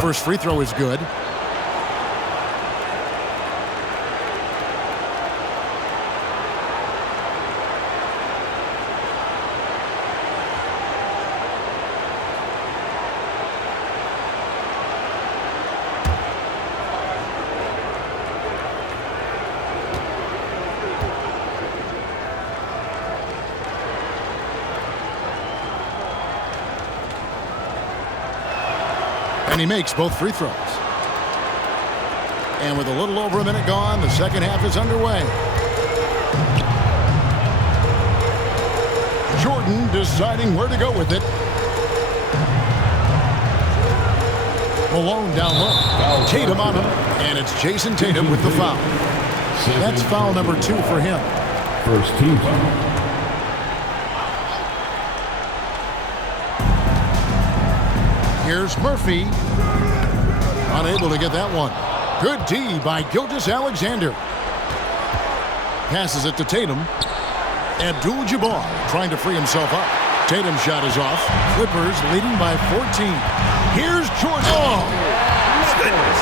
first free throw is good. And he makes both free throws. And with a little over a minute gone, the second half is underway. Jordan deciding where to go with it. Malone down low. Tatum on him. And it's Jason Tatum with the foul. That's foul number 2 for him. First team foul. Here's Murphy. Unable to get that one. Good D by Gilgeous-Alexander. Passes it to Tatum. Abdul-Jabbar trying to free himself up. Tatum's shot is off. Clippers leading by 14. Here's Jordan. Oh! Goodness.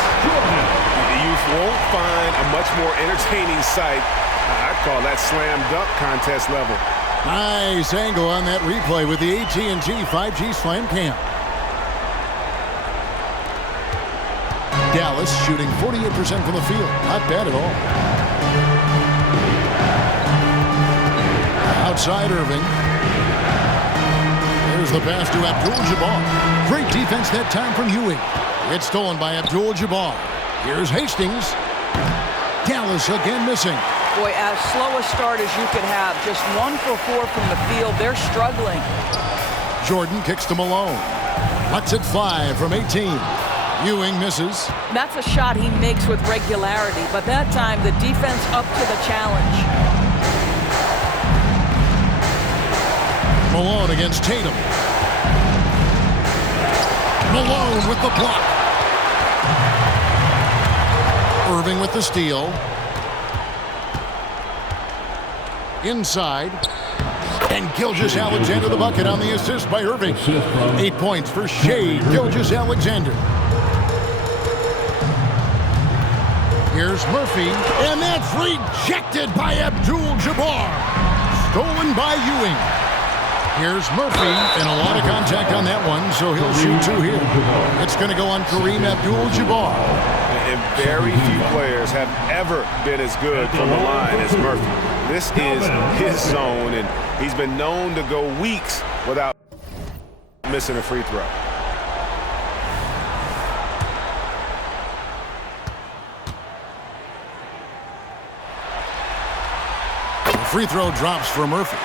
The youth won't find a much more entertaining sight. I'd call that slam dunk contest level. Nice angle on that replay with the AT&T 5G Slam Cam. Dallas shooting 48% from the field. Not bad at all. Outside Irving. There's the pass to Abdul-Jabbar. Great defense that time from Ewing. It's stolen by Abdul-Jabbar. Here's Hastings. Dallas again missing. Boy, as slow a start as you could have. Just 1 for 4 from the field. They're struggling. Jordan kicks to Malone. Lets it fly from 18. Ewing misses. That's a shot he makes with regularity, but that time the defense up to the challenge. Malone against Tatum. Malone with the block. Irving with the steal. Inside. And Gilgeous-Alexander the bucket on the assist by Irving. 8 points for Shai Gilgeous-Alexander. Here's Murphy, and that's rejected by Abdul-Jabbar. Stolen by Ewing. Here's Murphy, and a lot of contact on that one, so he'll shoot 2 here. It's going to go on Kareem Abdul-Jabbar. And very few players have ever been as good from the line as Murphy. This is his zone, and he's been known to go weeks without missing a free throw. Free throw drops for Murphy.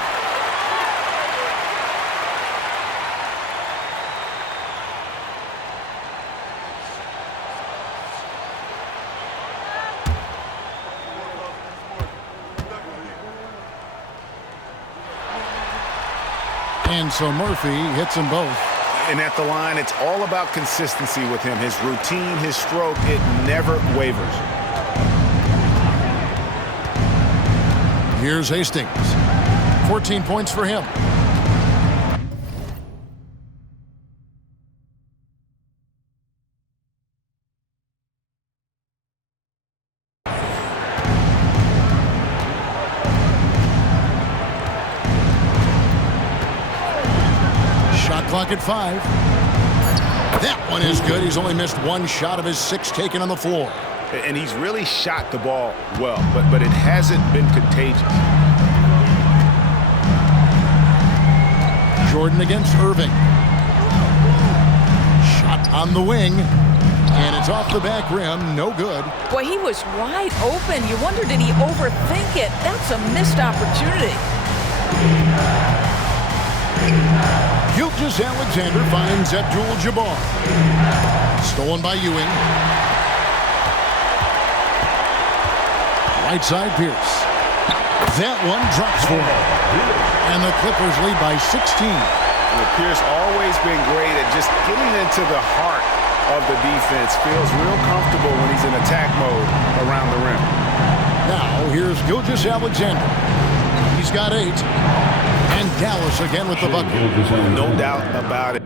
And so Murphy hits them both. And at the line, it's all about consistency with him. His routine, his stroke, it never wavers. Here's Hastings. 14 points for him. Shot clock at 5. That one is good. He's only missed 1 shot of his 6 taken on the floor. And he's really shot the ball well, but it hasn't been contagious. Jordan against Irving. Shot on the wing. And it's off the back rim. No good. Boy, he was wide open. You wonder, did he overthink it? That's a missed opportunity. Gilgeous-Alexander finds Abdul-Jabbar. Stolen by Ewing. Right side Pierce. That one drops for him. And the Clippers lead by 16. Pierce always been great at just getting into the heart of the defense. Feels real comfortable when he's in attack mode around the rim. Now here's Gilgeous-Alexander. He's got 8. And Dallas again with the bucket. No doubt about it.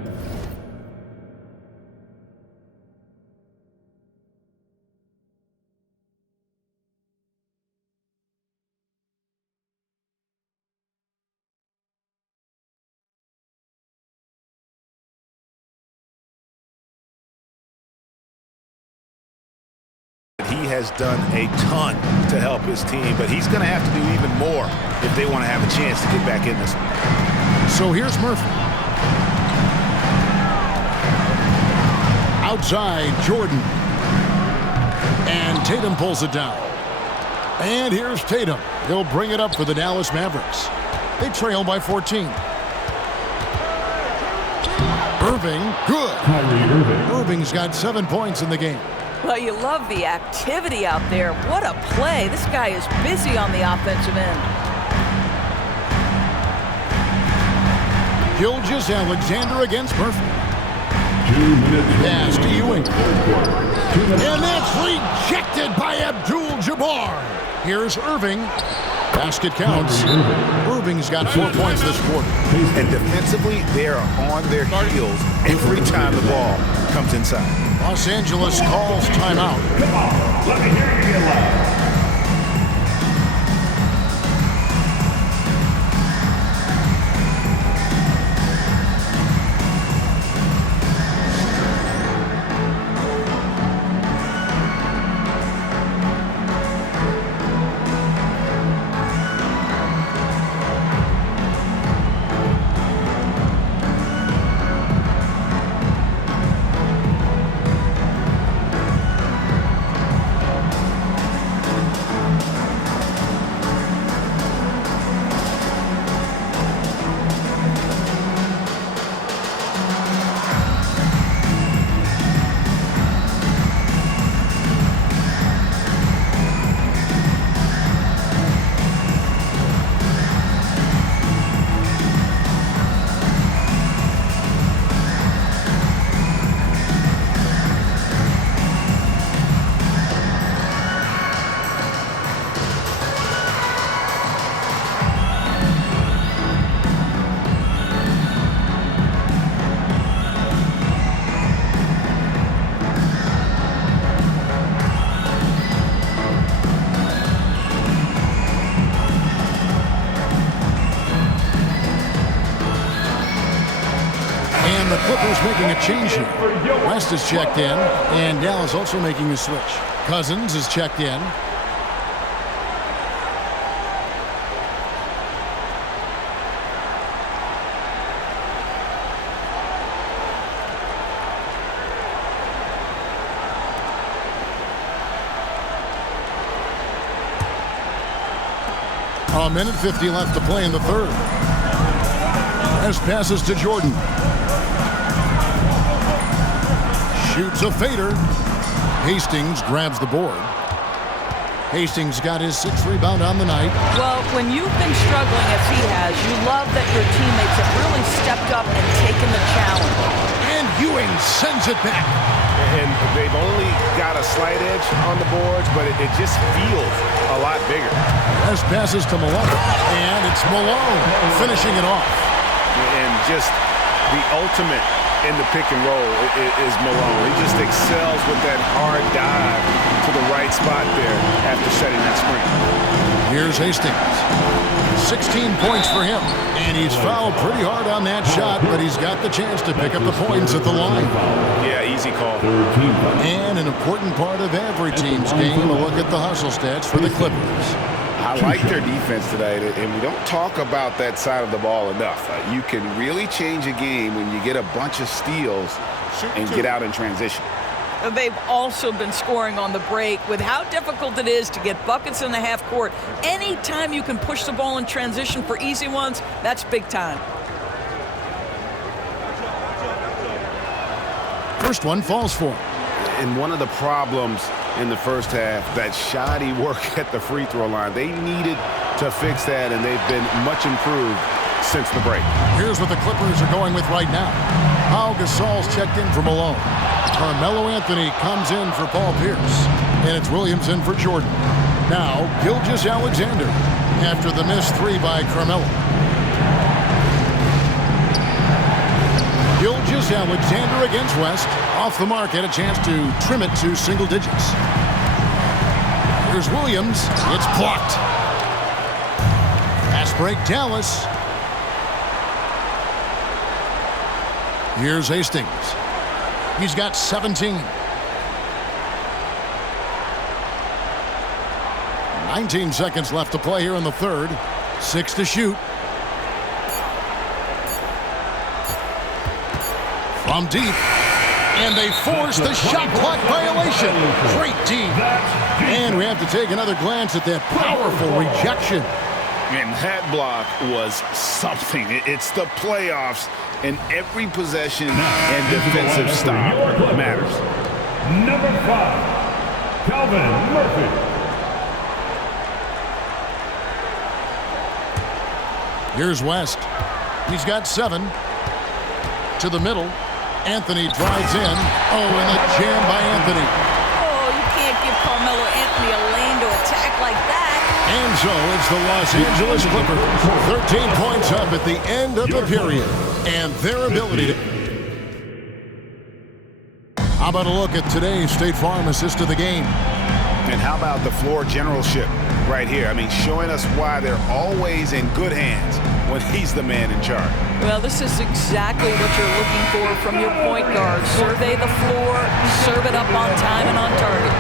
He has done a ton to help his team, but he's going to have to do even more if they want to have a chance to get back in this one. So here's Murphy. Outside, Jordan. And Tatum pulls it down. And here's Tatum. He'll bring it up for the Dallas Mavericks. They trail by 14. Irving, good. Irving's got 7 points in the game. Well, you love the activity out there. What a play. This guy is busy on the offensive end. Gilgeous-Alexander against Murphy. 2 minutes. Pass to Ewing. And that's rejected by Abdul-Jabbar. Here's Irving. Basket counts. Irving's got 4 points this quarter. And defensively, they are on their heels every time the ball comes inside. Los Angeles calls timeout. Come on, let me hear you get loud. The Clippers making a change here. West is checked in, and Dallas also making a switch. Cousins is checked in. A minute 50 left to play in the third. As passes to Jordan. Shoots a fader. Hastings grabs the board. Hastings got his 6th rebound on the night. Well, when you've been struggling as he has, you love that your teammates have really stepped up and taken the challenge. And Ewing sends it back. And they've only got a slight edge on the boards, but it just feels a lot bigger. As passes to Malone. And it's Malone finishing it off. And just the ultimate in the pick and roll is Malone. He just excels with that hard dive to the right spot there after setting that screen. Here's Hastings. 16 points for him. And he's fouled pretty hard on that shot, but he's got the chance to pick up the points at the line. Yeah, easy call. And an important part of every team's game, a look at the hustle stats for the Clippers. I like their defense tonight, and we don't talk about that side of the ball enough. You can really change a game when you get a bunch of steals and get out in transition. They've also been scoring on the break. With how difficult it is to get buckets in the half court, anytime you can push the ball in transition for easy ones, that's big time. First one falls for him. And one of the problems in the first half, that shoddy work at the free throw line. They needed to fix that, and they've been much improved since the break. Here's what the Clippers are going with right now. Pau Gasol's checked in for Malone. Carmelo Anthony comes in for Paul Pierce. And it's Williams in for Jordan. Now, Gilgeous-Alexander after the missed 3 by Carmelo. Gilgeous-Alexander against West. Off the mark, had a chance to trim it to single digits. Here's Williams. It's blocked. Fast break, Dallas. Here's Hastings. He's got 17. 19 seconds left to play here in the third. 6 to shoot. From deep. And they force the shot clock violation. Great D. And we have to take another glance at that powerful rejection. And that block was something. It's the playoffs, and every possession and defensive stop matters. Number 5, Calvin Murphy. Here's West. He's got 7. To the middle. Anthony drives in. Oh, and a jam by Anthony. Oh, you can't give Carmelo Anthony a lane to attack like that. And so it's the Los Angeles Clippers. 13 points up at the end of the period. And their ability to... How about a look at today's State Farm assist of the game? And how about the floor generalship right here? I mean, showing us why they're always in good hands when he's the man in charge. Well, this is exactly what you're looking for from your point guard. Survey the floor, serve it up on time and on target.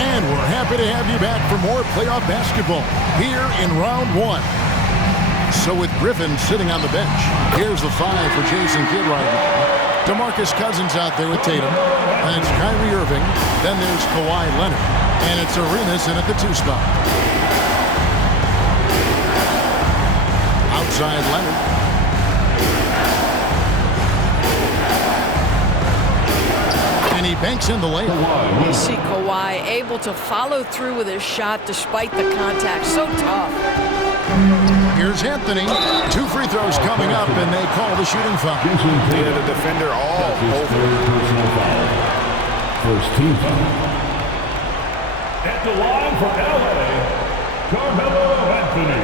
And we're happy to have you back for more playoff basketball here in round 1. So with Griffin sitting on the bench, here's the 5 for Jason Kidd right now. DeMarcus Cousins out there with Tatum. And it's Kyrie Irving. Then there's Kawhi Leonard. And it's Arenas in at the 2 spot. Outside Leonard. And he banks in the layup. You see Kawhi able to follow through with his shot despite the contact. So tough. Here's Anthony. 2 free throws coming up, and they call the shooting foul. Yeah, the defender all over. First team foul. At the line for LA, Carmelo Anthony.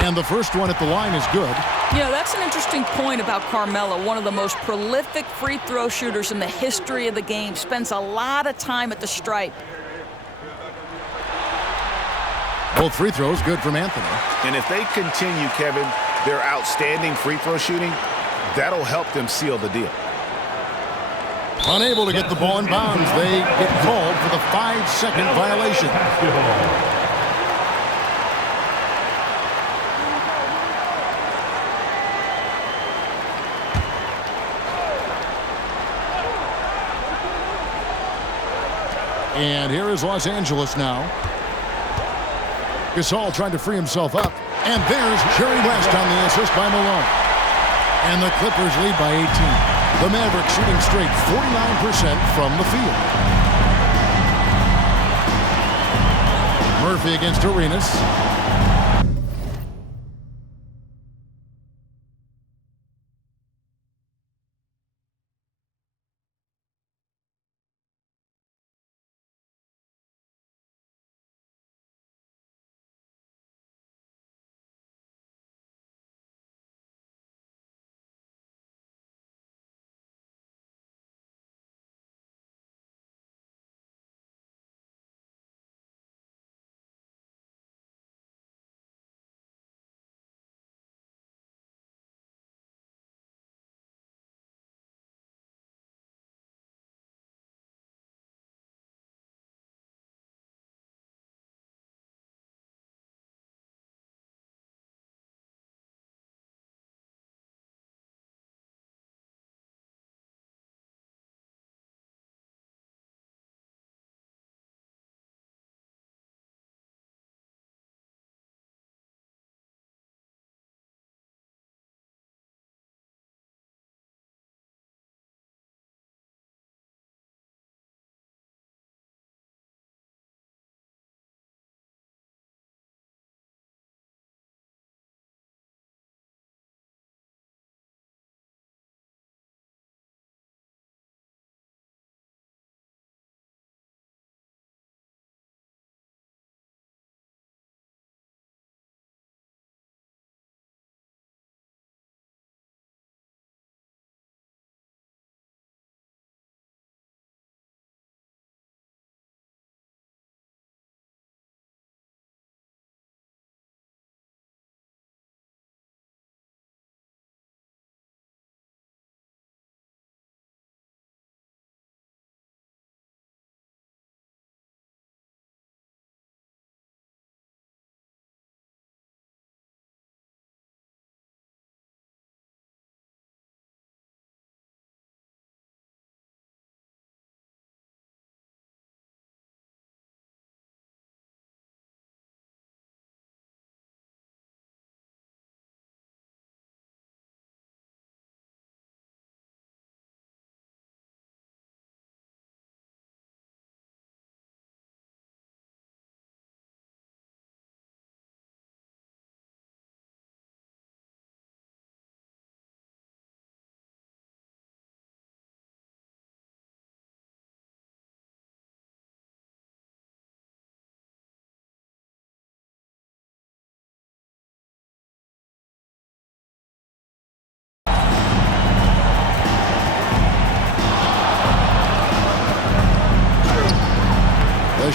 And the first one at the line is good. You know, that's an interesting point about Carmelo, one of the most prolific free throw shooters in the history of the game. Spends a lot of time at the stripe. Both free throws good from Anthony. And if they continue, Kevin, their outstanding free throw shooting, that'll help them seal the deal. Unable to get the ball in bounds. They get called for the 5-second violation. And here is Los Angeles now. Gasol trying to free himself up. And there's Jerry West on the assist by Malone. And the Clippers lead by 18. The Mavericks shooting straight 49% from the field. Murphy against Arenas.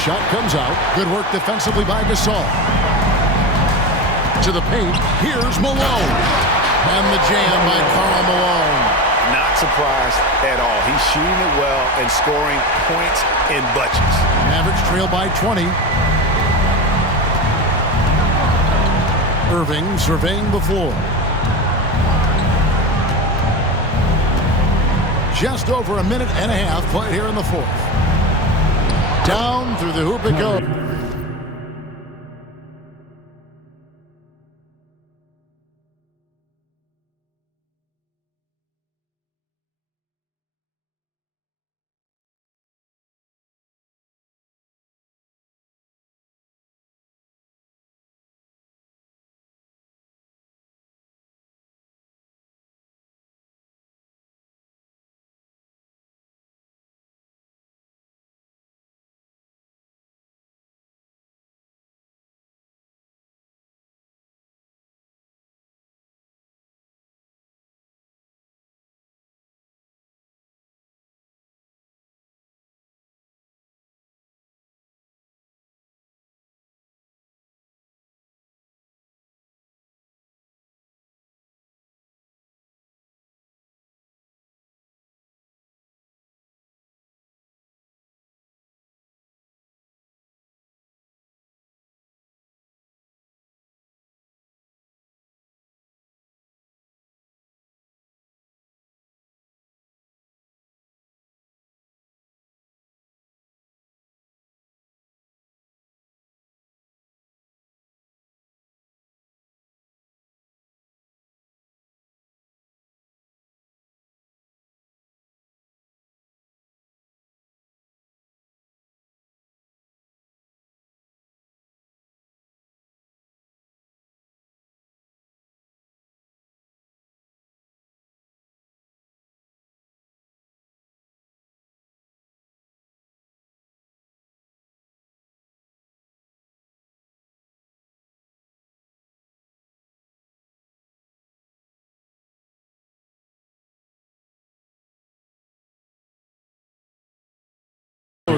shot comes out. Good work defensively by Gasol. To the paint. Here's Malone. And the jam by Karl Malone. Not surprised at all. He's shooting it well and scoring points in bunches. Mavericks trail by 20. Irving surveying the floor. Just over a minute and a half played here in the fourth. Down through the hoop it goes.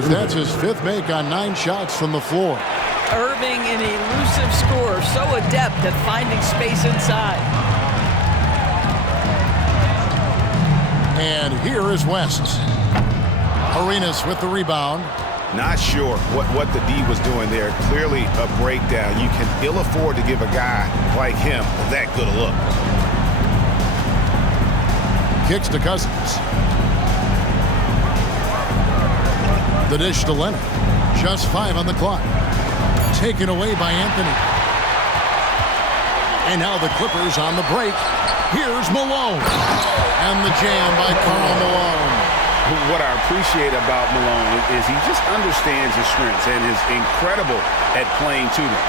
That's his fifth make on 9 shots from the floor. Irving, an elusive scorer, so adept at finding space inside. And here is West. Arenas with the rebound. Not sure what the D was doing there. Clearly a breakdown. You can ill afford to give a guy like him that good a look. Kicks to Cousins. The dish to Leonard. Just 5 on the clock. Taken away by Anthony. And now the Clippers on the break. Here's Malone. And the jam by Karl Malone. What I appreciate about Malone is he just understands his strengths and is incredible at playing to them.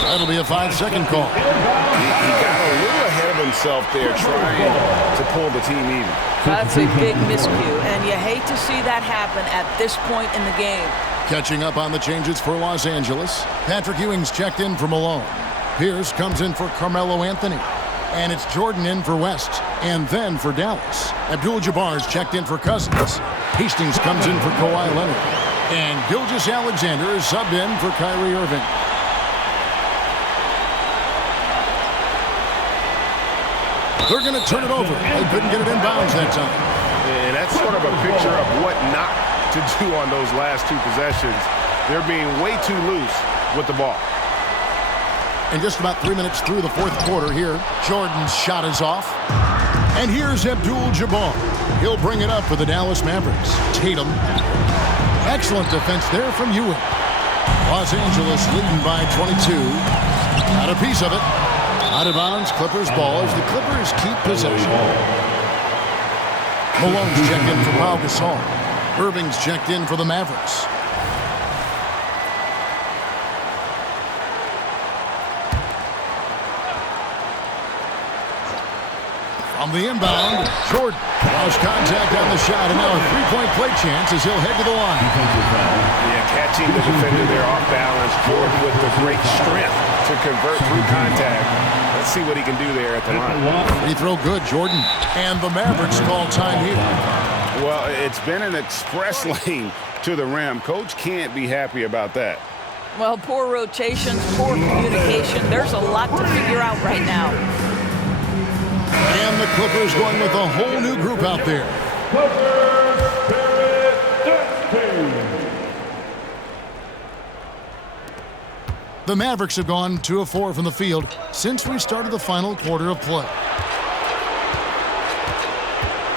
That'll be a 5-second call. He got a little ahead of himself there trying to pull the team even. That's a big miscue, and you hate to see that happen at this point in the game. Catching up on the changes for Los Angeles. Patrick Ewing's checked in for Malone. Pierce comes in for Carmelo Anthony. And it's Jordan in for West. And then for Dallas. Abdul-Jabbar's checked in for Cousins. Hastings comes in for Kawhi Leonard. And Gilgeous-Alexander is subbed in for Kyrie Irving. They're going to turn it over. They couldn't get it in bounds that time. And that's sort of a picture of what not to do on those last 2 possessions. They're being way too loose with the ball. And just about 3 minutes through the fourth quarter here, Jordan's shot is off. And here's Abdul-Jabbar. He'll bring it up for the Dallas Mavericks. Tatum. Excellent defense there from Ewing. Los Angeles leading by 22. Got a piece of it. Out of bounds, Clippers ball as the Clippers keep possession. Malone's checked in for Pau Gasol. Irving's checked in for the Mavericks. From the inbound, Jordan lost contact on the shot, and now a 3-point play chance as he'll head to the line. Yeah, catching the defender there off balance. Jordan with the great strength to convert through contact. Let's see what he can do there at the line. Free throw good, Jordan. And the Mavericks call time here. Well, it's been an express lane to the rim. Coach can't be happy about that. Well, poor rotations, poor communication. There's a lot to figure out right now. And the Clippers going with a whole new group out there. The Mavericks have gone 2 of 4 from the field since we started the final quarter of play.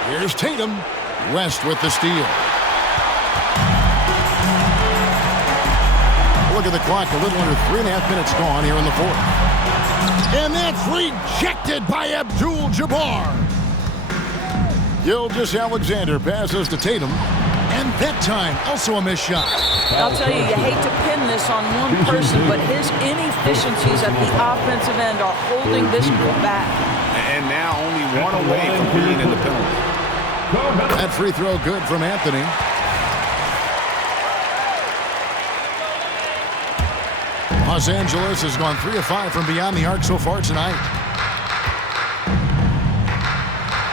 Here's Tatum. West with the steal. Look at the clock, a little under 3.5 minutes gone here in the fourth. And that's rejected by Abdul-Jabbar. Gilgeous-Alexander passes to Tatum. And that time, also a missed shot. I'll tell you, you hate to pin this on one person, but his inefficiencies at the offensive end are holding this group back. And now only one away from being in the penalty. That free throw good from Anthony. Los Angeles has gone 3 of 5 from beyond the arc so far tonight.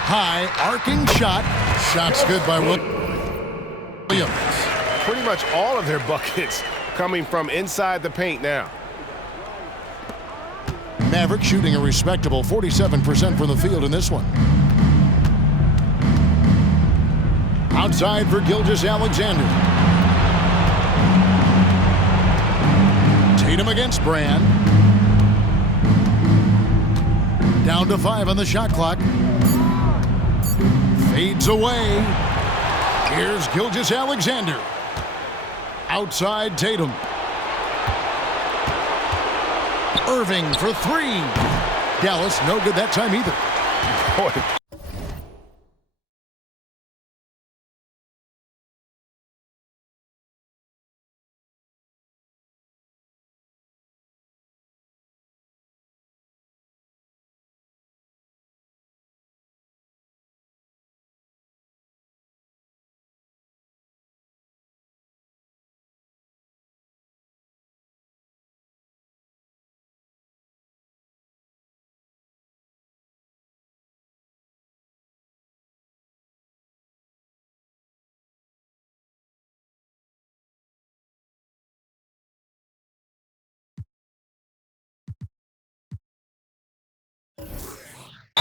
High arcing shot. Shot's good by Williams. Pretty much all of their buckets coming from inside the paint now. Maverick shooting a respectable 47% from the field in this one. Outside for Gilgeous-Alexander. Tatum against Brand. Down to 5 on the shot clock. Fades away. Here's Gilgeous-Alexander. Outside Tatum. Irving for 3. Dallas, no good that time either. Boy.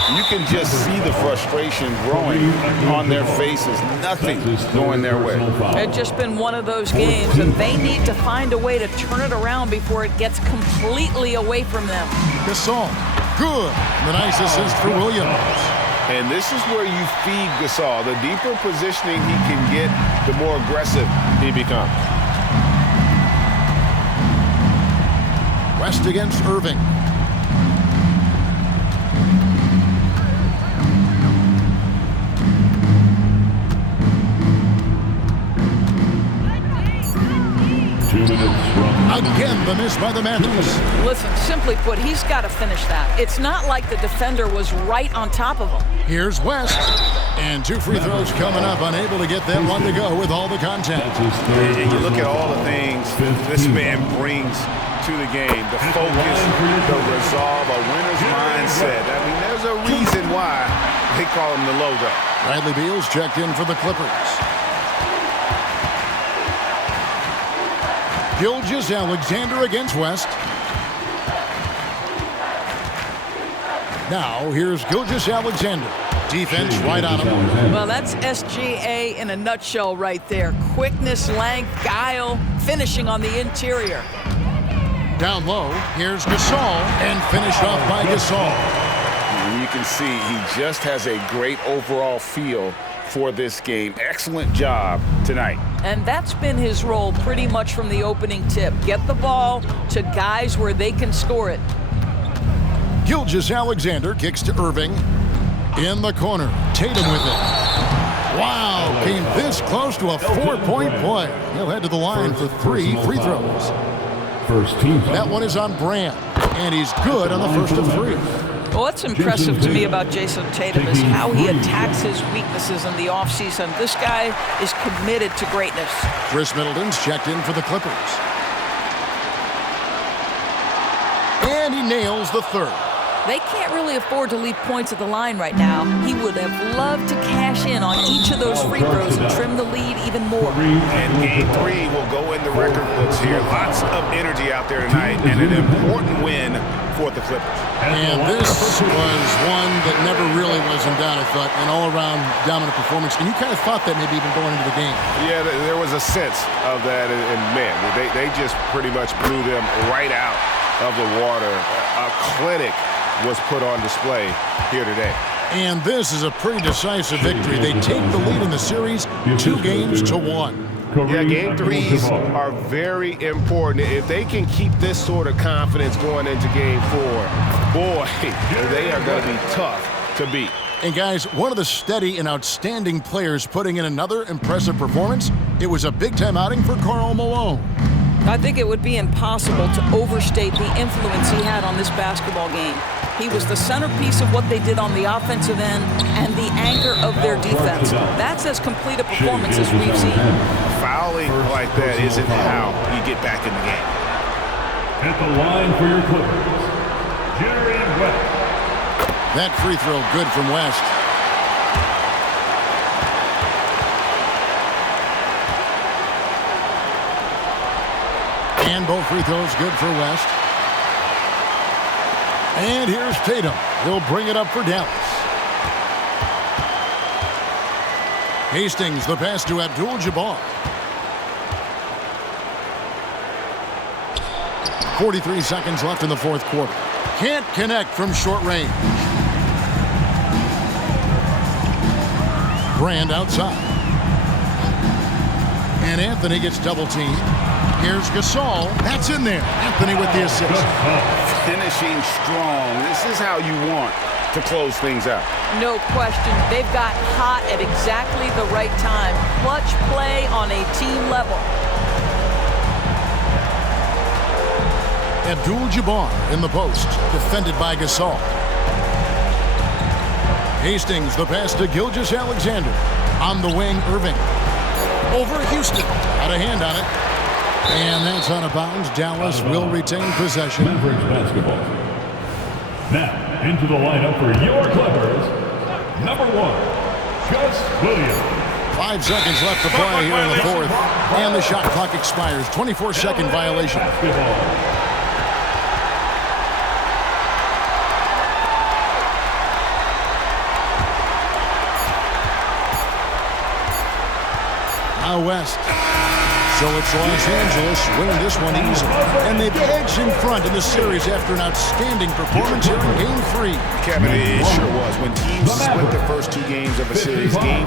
You can just see the frustration growing on their faces. Nothing going their way. It's just been one of those games, and they need to find a way to turn it around before it gets completely away from them. Gasol, good. The nice assist for Williams. And this is where you feed Gasol. The deeper positioning he can get, the more aggressive he becomes. West against Irving. Again, the miss by the Mavericks. Listen, simply put, he's got to finish that. It's not like the defender was right on top of him. Here's West. And 2 free throws coming up, unable to get that one to go with all the contact. And you look at all the things this man brings to the game. The focus, the resolve, a winner's mindset. I mean, there's a reason why they call him the logo. Bradley Beal's checked in for the Clippers. Gilgeous-Alexander against West. Now, here's Gilgeous-Alexander. Defense right on him. Well, that's SGA in a nutshell right there. Quickness, length, guile, finishing on the interior. Down low, here's Gasol, and finished off by Gasol. And you can see he just has a great overall feel for this game. Excellent job tonight. And that's been his role pretty much from the opening tip. Get the ball to guys where they can score it. Gilgeous-Alexander kicks to Irving. In the corner, Tatum with it. Wow, came this close to a 4-point play. He'll head to the line for 3 free throws. First team. That one is on Brand, and he's good on the first of 3. Well, what's impressive to me about Jason Tatum is how he attacks his weaknesses in the offseason. This guy is committed to greatness. Chris Middleton's checked in for the Clippers. And he nails the third. They can't really afford to leave points at the line right now. He would have loved to cash in on each of those free throws and trim the lead even more. And game 3 will go in the record books here. Lots of energy out there tonight, and an important win for the Clippers. And this was one that never really was in doubt, I thought, an all-around dominant performance. And you kind of thought that maybe even going into the game. Yeah, there was a sense of that, and man, they just pretty much blew them right out of the water. A clinic was put on display here today. And this is a pretty decisive victory. They take the lead in the series 2-1. Yeah, game 3s are very important. If they can keep this sort of confidence going into game 4, boy, they are going to be tough to beat. And guys, one of the steady and outstanding players putting in another impressive performance. It was a big-time outing for Karl Malone. I think it would be impossible to overstate the influence he had on this basketball game. He was the centerpiece of what they did on the offensive end and the anchor of their defense. That's as complete a performance as we've seen. Fouling like that isn't how you get back in the game. At the line for your Clippers, Jerry West. That free throw good from West. And both free throws good for West. And here's Tatum. He'll bring it up for Dallas. Hastings, the pass to Abdul-Jabbar. 43 seconds left in the fourth quarter. Can't connect from short range. Brand outside. And Anthony gets double teamed. Here's Gasol. That's in there. Anthony with the assist. Finishing strong. This is how you want to close things out. No question. They've got hot at exactly the right time. Clutch play on a team level. Abdul-Jabbar in the post. Defended by Gasol. Hastings, the pass to Gilgeous-Alexander. On the wing, Irving. Over Houston. Got a hand on it. And that's out of bounds. Dallas will retain possession. Mavericks basketball. Now, into the lineup for your Clippers, number 1, Gus Williams. 5 seconds left to play here in the fourth. And the shot clock expires. 24-second violation. Now West. So it's Los Angeles winning this one easily. And they've edged in front in the series after an outstanding performance here in Game 3. Kevin, it sure was. When teams split the first 2 games of a series, game